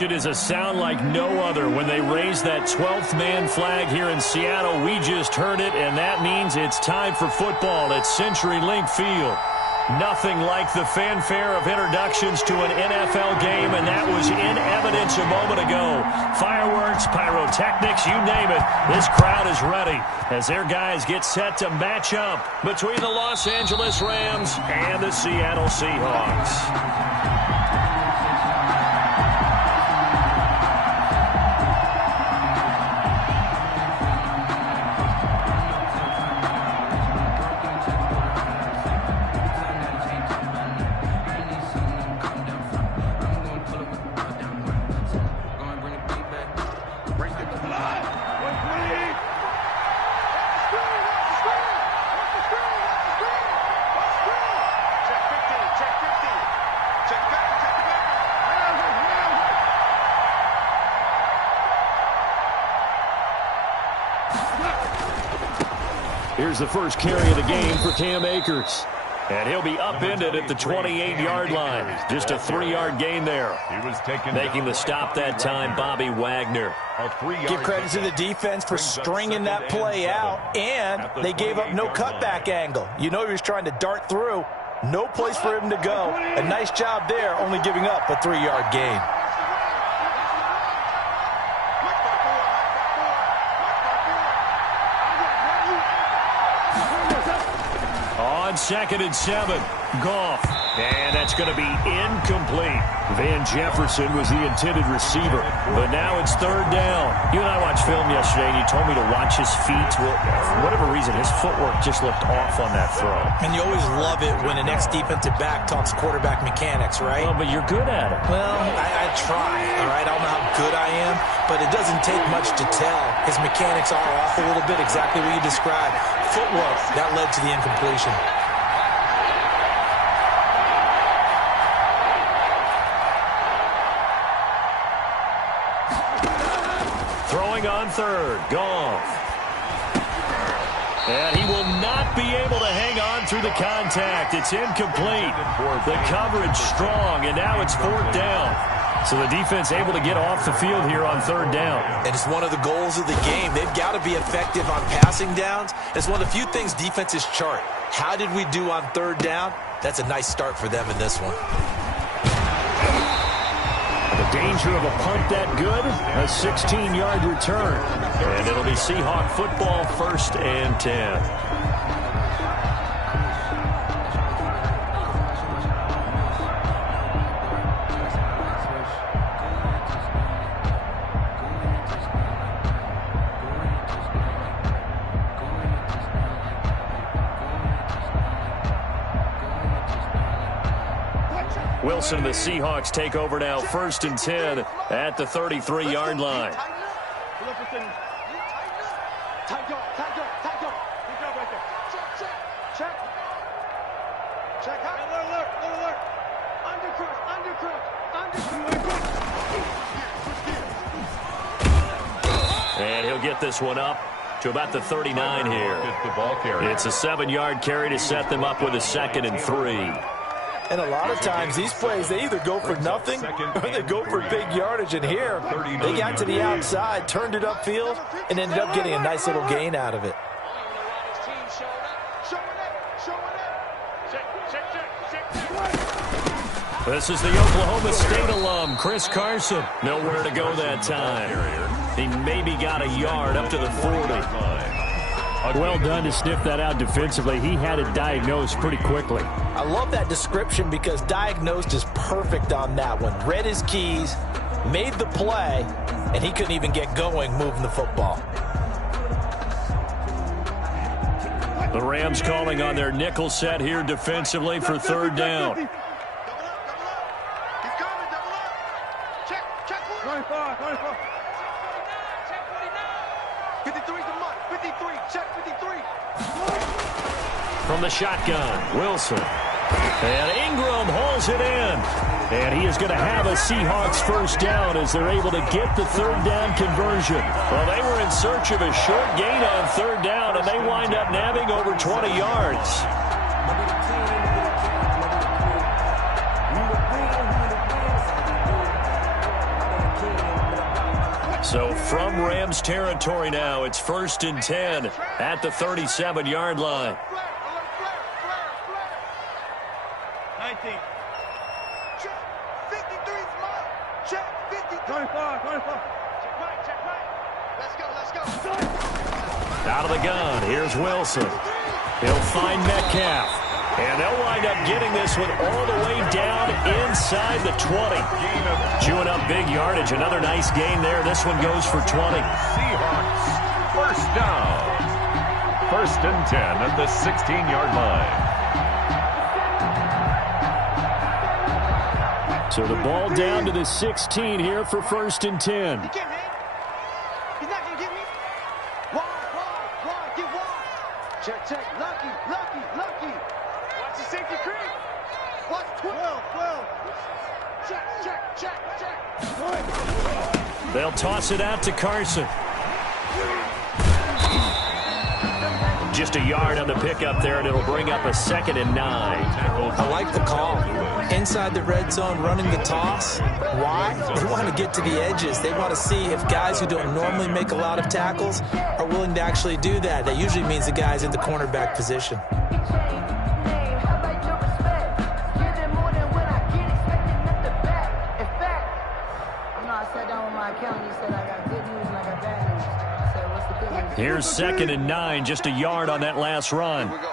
It is a sound like no other when they raise that 12th man flag here in Seattle. We just heard it, and that means it's time for football at CenturyLink Field. Nothing like the fanfare of introductions to an NFL game, and that was in evidence a moment ago. Fireworks, pyrotechnics, you name it. This crowd is ready as their guys get set to match up between the Los Angeles Rams and the Seattle Seahawks. Here's the first carry of the game for Cam Akers. And he'll be upended at the 28-yard line. Just a 3-yard gain there. Making the stop that time, Bobby Wagner. Give credit to the defense for stringing that play out, and they gave up no cutback angle. You know he was trying to dart through. No place for him to go. A nice job there, only giving up a 3-yard gain. On 2nd and 7, Goff. And that's going to be incomplete. Van Jefferson was the intended receiver, but now it's 3rd down. You and I watched film yesterday, and you told me to watch his feet. Well, for whatever reason, his footwork just looked off on that throw. And you always love it when an ex-defensive back talks quarterback mechanics, right? Well, but you're good at it. Well, I try, all right? I don't know how good I am, but it doesn't take much to tell. His mechanics are off a little bit, exactly what you described. Footwork, that led to the incompletion. On 3rd, Goff. And he will not be able to hang on through the contact. It's incomplete. The coverage strong, and now it's 4th down. So the defense able to get off the field here on 3rd down. And it's one of the goals of the game. They've got to be effective on passing downs. It's one of the few things defenses chart. How did we do on 3rd down? That's a nice start for them in this one. The danger of a punt that good, a 16-yard return. And it'll be Seahawk football, 1st and 10. Wilson, the Seahawks take over now, 1st and 10 at the 33-yard line. And he'll get this one up to about the 39 here. It's a 7-yard carry to set them up with a 2nd and 3. And a lot of times, these plays, they either go for nothing or they go for big yardage. And here, they got to the outside, turned it upfield, and ended up getting a nice little gain out of it. This is the Oklahoma State alum, Chris Carson. Nowhere to go that time. He maybe got a yard up to the 40. Well done to sniff that out defensively. He had it diagnosed pretty quickly. I love that description because diagnosed is perfect on that one. Read his keys, made the play, and he couldn't even get going moving the football. The Rams calling on their nickel set here defensively for 3rd down. From the shotgun, Wilson. And Ingram hauls it in. And he is going to have a Seahawks 1st down as they're able to get the 3rd down conversion. Well, they were in search of a short gain on 3rd down, and they wind up nabbing over 20 yards. So from Rams territory now, it's 1st and 10 at the 37-yard line. 19. Check. 53 smart. Check. 53. 25. Check right. Let's go. Out of the gun, here's Wilson. He'll find Metcalf. And they'll wind up getting this one all the way down inside the 20. Chewing up big yardage. Another nice gain there. This one goes for 20. Seahawks, first down. 1st and 10 at the 16-yard line. So the ball down to the 16 here for 1st and 10. He can't hang. He's not going to get me. Wide. Get wide. Check. Lucky. Watch the safety creep. Watch 12. Check. They'll toss it out to Carson. Just a yard on the pickup there, and it'll bring up a 2nd and 9. I like the call. Inside the red zone, running the toss. Why? They want to get to the edges. They want to see if guys who don't normally make a lot of tackles are willing to actually do that. That usually means the guy's in the cornerback position. Here's 2nd and 9, just a yard on that last run. Here we go.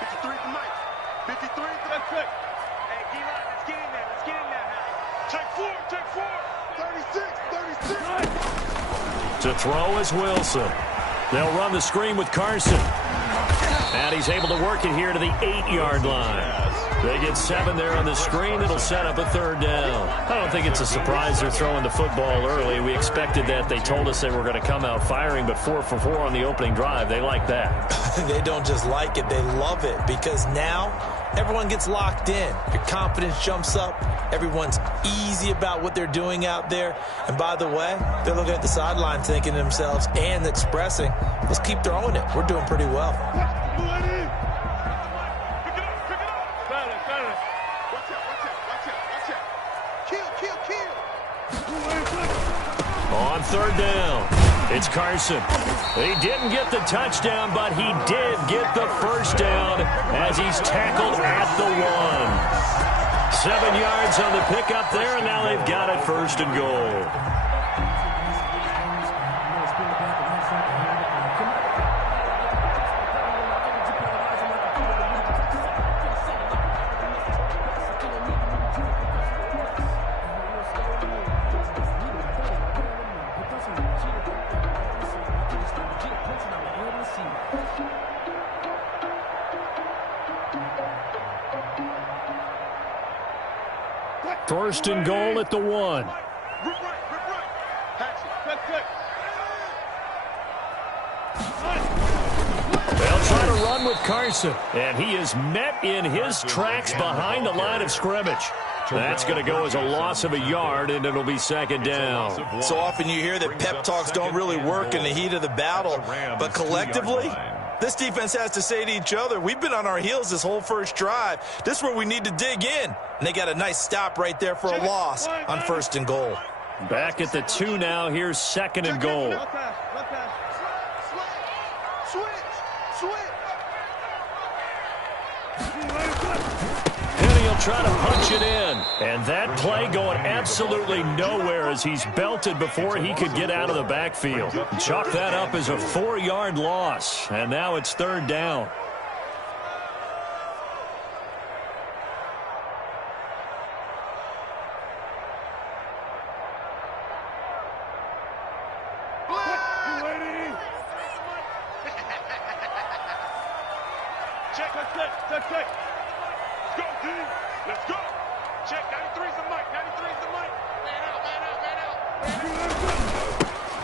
53 for Mike. 53 for that quick. Hey, D-line, let's get in there now. Check 4. 36. To throw is Wilson. They'll run the screen with Carson. And he's able to work it here to the 8-yard line. They get 7 there on the screen. It'll set up a 3rd down. I don't think it's a surprise they're throwing the football early. We expected that. They told us they were going to come out firing, but 4 for 4 on the opening drive. They like that. They don't just like it. They love it because now everyone gets locked in. Your confidence jumps up. Everyone's easy about what they're doing out there. And by the way, they're looking at the sideline thinking to themselves and expressing, let's keep throwing it. We're doing pretty well. On 3rd down, it's Carson. He didn't get the touchdown, but he did get the 1st down as he's tackled at the 1. 7 yards on the pickup there, and now they've got it 1st and goal. First and goal at the 1. They'll try to run with Carson, and he is met in his tracks behind the line of scrimmage. That's going to go as a loss of a yard, and it'll be 2nd down. So often you hear that pep talks don't really work in the heat of the battle, but collectively, this defense has to say to each other, we've been on our heels this whole first drive. This is where we need to dig in. And they got a nice stop right there for a loss on 1st and goal. Back at the 2 now. Here's 2nd and goal. And he'll try to punch it in. And that play going absolutely nowhere as he's belted before he could get out of the backfield. Chalk that up as a 4-yard loss. And now it's 3rd down. Check. Let's go, D. Let's go. Check. 93's the mic. 93's the mic. Man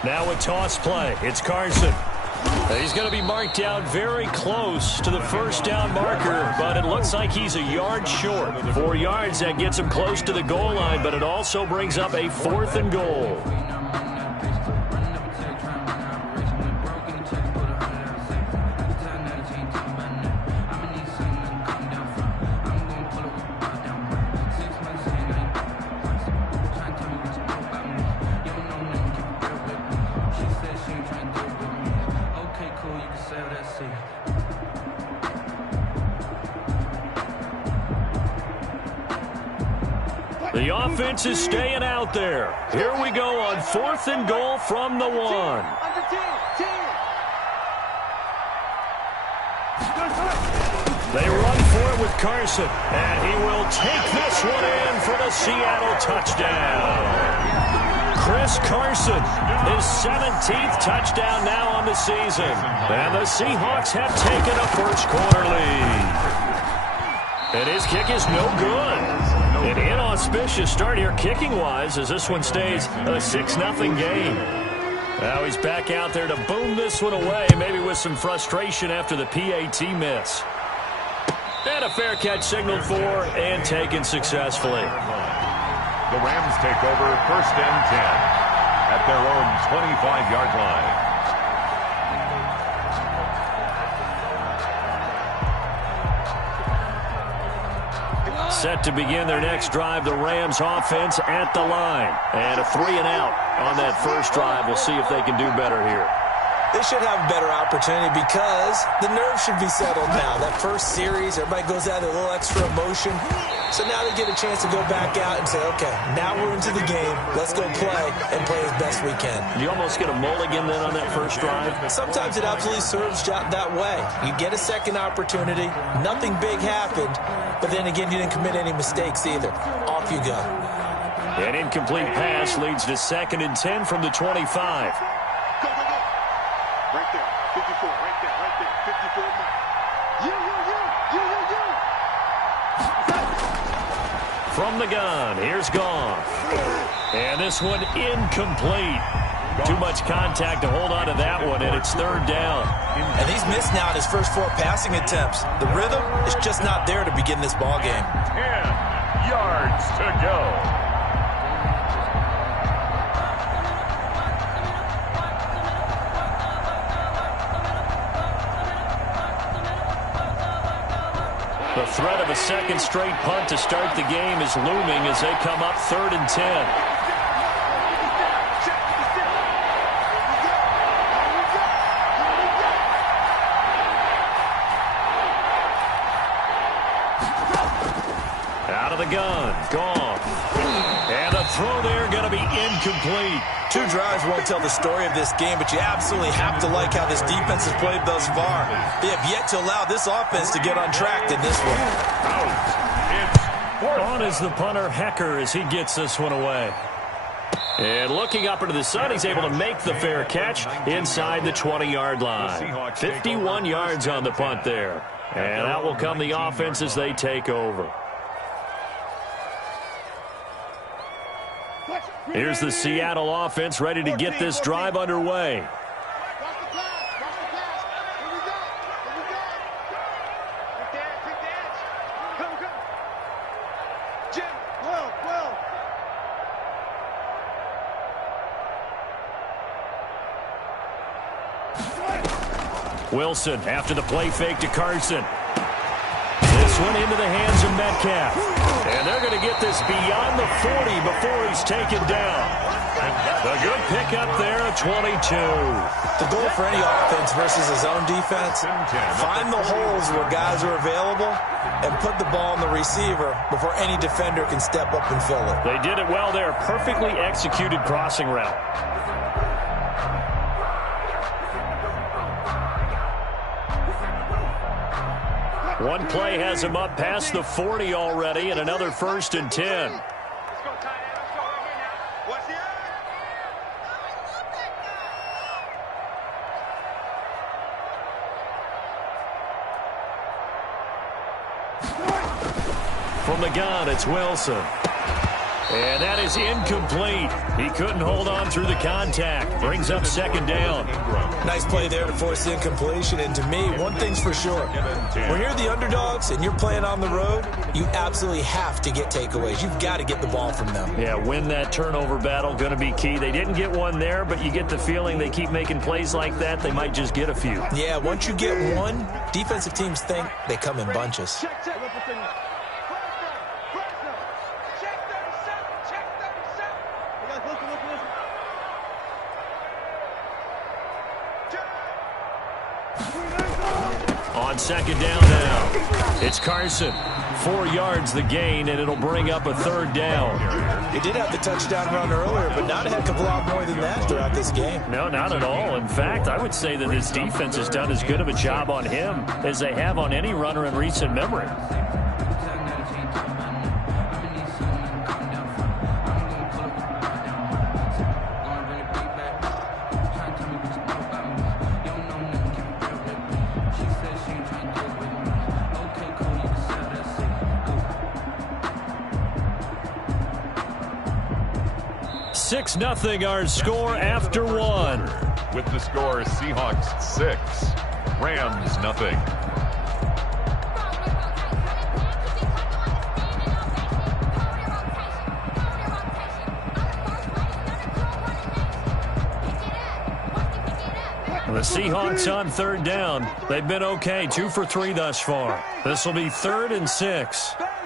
out. Now a toss play. It's Carson. He's going to be marked down very close to the 1st down marker, but it looks like he's a yard short. 4 yards, that gets him close to the goal line, but it also brings up a 4th and goal. The offense is staying out there. Here we go on 4th and goal from the 1. They run for it with Carson, and he will take this one in for the Seattle touchdown. Chris Carson, his 17th touchdown now on the season. And the Seahawks have taken a first-quarter lead. And his kick is no good. An inauspicious start here kicking-wise as this one stays a 6-0 game. Now he's back out there to boom this one away, maybe with some frustration after the PAT miss. And a fair catch signaled for and taken successfully. The Rams take over 1st and 10 at their own 25-yard line. Set to begin their next drive, the Rams offense at the line. And a 3-and-out on that first drive. We'll see if they can do better here. They should have a better opportunity because the nerves should be settled now. That first series, everybody goes out with a little extra emotion. So now they get a chance to go back out and say, okay, now we're into the game. Let's go play and play as best we can. You almost get a mulligan then on that first drive? Sometimes it absolutely serves that way. You get a second opportunity. Nothing big happened. But then again, you didn't commit any mistakes either. Off you go. An incomplete pass leads to 2nd and 10 from the 25. Right there, 54, right there, 54 more. You. From the gun, here's Goff. And this one incomplete. Too much contact to hold on to that one, and it's 3rd down. And he's missed now in his first 4 passing attempts. The rhythm is just not there to begin this ball game. 10 yards to go. The threat of a second straight punt to start the game is looming as they come up 3rd and 10. Out of the gun, gone. And the throw there going to be incomplete. 2 drives won't tell the story of this game, but you absolutely have to like how this defense has played thus far. They have yet to allow this offense to get on track in this one. On is the punter, Hecker, as he gets this one away. And looking up into the sun, he's able to make the fair catch inside the 20-yard line. 51 yards on the punt there. And out will come the offense as they take over. Here's the Seattle offense ready to get this drive underway. Wilson after the play fake to Carson. This one into the hands of Metcalf. And they're going to get this beyond the 40 before he's taken down. A good pickup there at 22. The goal for any offense versus his own defense, find the holes where guys are available and put the ball on the receiver before any defender can step up and fill it. They did it well there. Perfectly executed crossing route. One play has him up past the 40 already, and another 1st and 10. Let's go, tight end. Let's go right here now. Watch the eye. From the gun, it's Wilson. And that is incomplete. He couldn't hold on through the contact. Brings up 2nd down. Nice play there to force the incompletion. And to me, one thing's for sure. When you're the underdogs and you're playing on the road, you absolutely have to get takeaways. You've got to get the ball from them. Yeah, win that turnover battle, going to be key. They didn't get one there, but you get the feeling they keep making plays like that, they might just get a few. Yeah, once you get one, defensive teams think they come in bunches. Check. On 2nd down now, it's Carson. 4 yards the gain, and it'll bring up a 3rd down. He did have the touchdown run earlier, but not a heck of a lot more than that throughout this game. No, not at all. In fact, I would say that this defense has done as good of a job on him as they have on any runner in recent memory. Six nothing our score after 1. With the score, Seahawks 6, Rams nothing. The Seahawks on 3rd down. They've been okay, 2 for 3 thus far. This will be 3rd and 6. 14.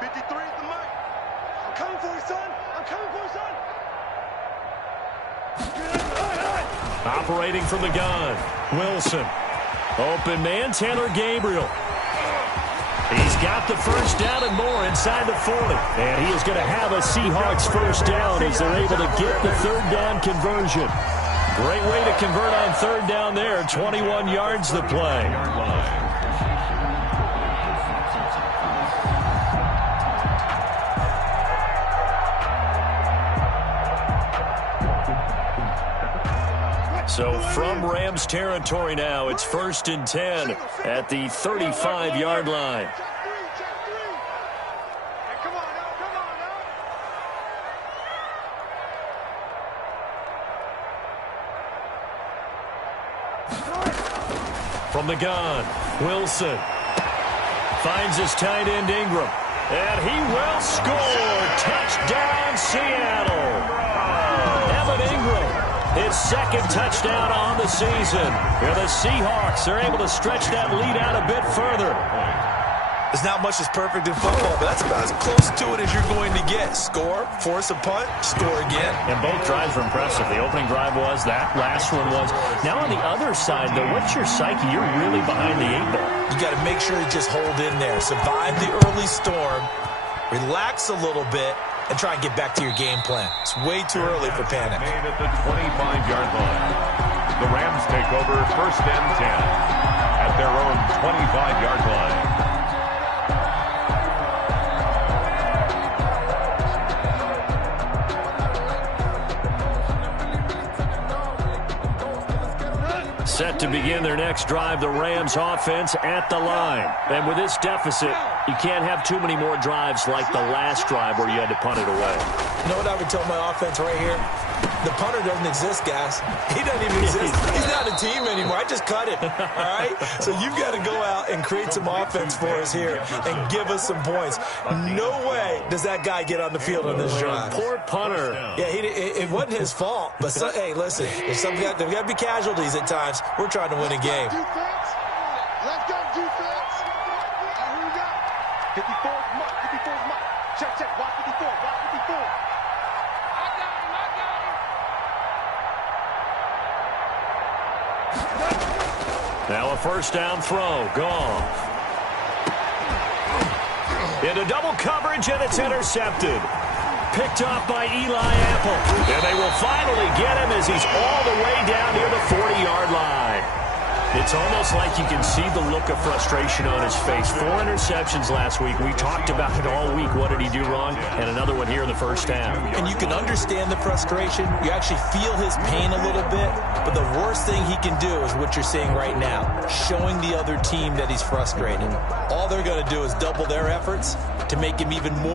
53 is the mic. I'm coming for you, son. I'm coming for you, son. Operating from the gun, Wilson. Open man, Taylor Gabriel. He's got the 1st down and more inside the 40. And he is going to have a Seahawks 1st down as they're able to get the 3rd down conversion. Great way to convert on 3rd down there. 21 yards the play. So from Rams territory now, it's 1st and 10 at the 35-yard line. From the gun, Wilson finds his tight end Ingram, and he will score. Touchdown, Seattle. Evan Ingram, his 2nd touchdown on the season. Here the Seahawks are able to stretch that lead out a bit further. There's not much that's perfect in football, but that's about as close to it as you're going to get. Score, force a punt, score again. And both drives were impressive. The opening drive was, that last one was. Now on the other side, though, what's your psyche? You're really behind the 8 ball. You got to make sure you just hold in there. Survive the early storm, relax a little bit, and try and get back to your game plan. It's way too early for panic. Made at the 25-yard line. The Rams take over 1st and 10 at their own 25-yard line. Set to begin their next drive, the Rams offense at the line. And with this deficit, you can't have too many more drives like the last drive where you had to punt it away. You know what I would tell my offense right here? The punter doesn't exist, guys. He doesn't even exist. He's not a team anymore. I just cut him, all right? So you've got to go out and create some offense for us here and give us some points. No way does that guy get on the field on this drive. Poor punter. Yeah, it wasn't his fault. But, hey, listen, there's got to be casualties at times. We're trying to win a game. Let's go, defense. Here we go. 54's mark. 54's mark. Check. Watch 54. Watch 54. I got him. Now a 1st down throw. Goff. Into double coverage, and it's intercepted. Picked off by Eli Apple. And they will finally get him as he's all the way down near the 40-yard line. It's almost like you can see the look of frustration on his face. 4 interceptions last week. We talked about it all week. What did he do wrong? And another one here in the 1st half. And you can understand the frustration. You actually feel his pain a little bit. But the worst thing he can do is what you're seeing right now, showing the other team that he's frustrated. All they're going to do is double their efforts to make him even more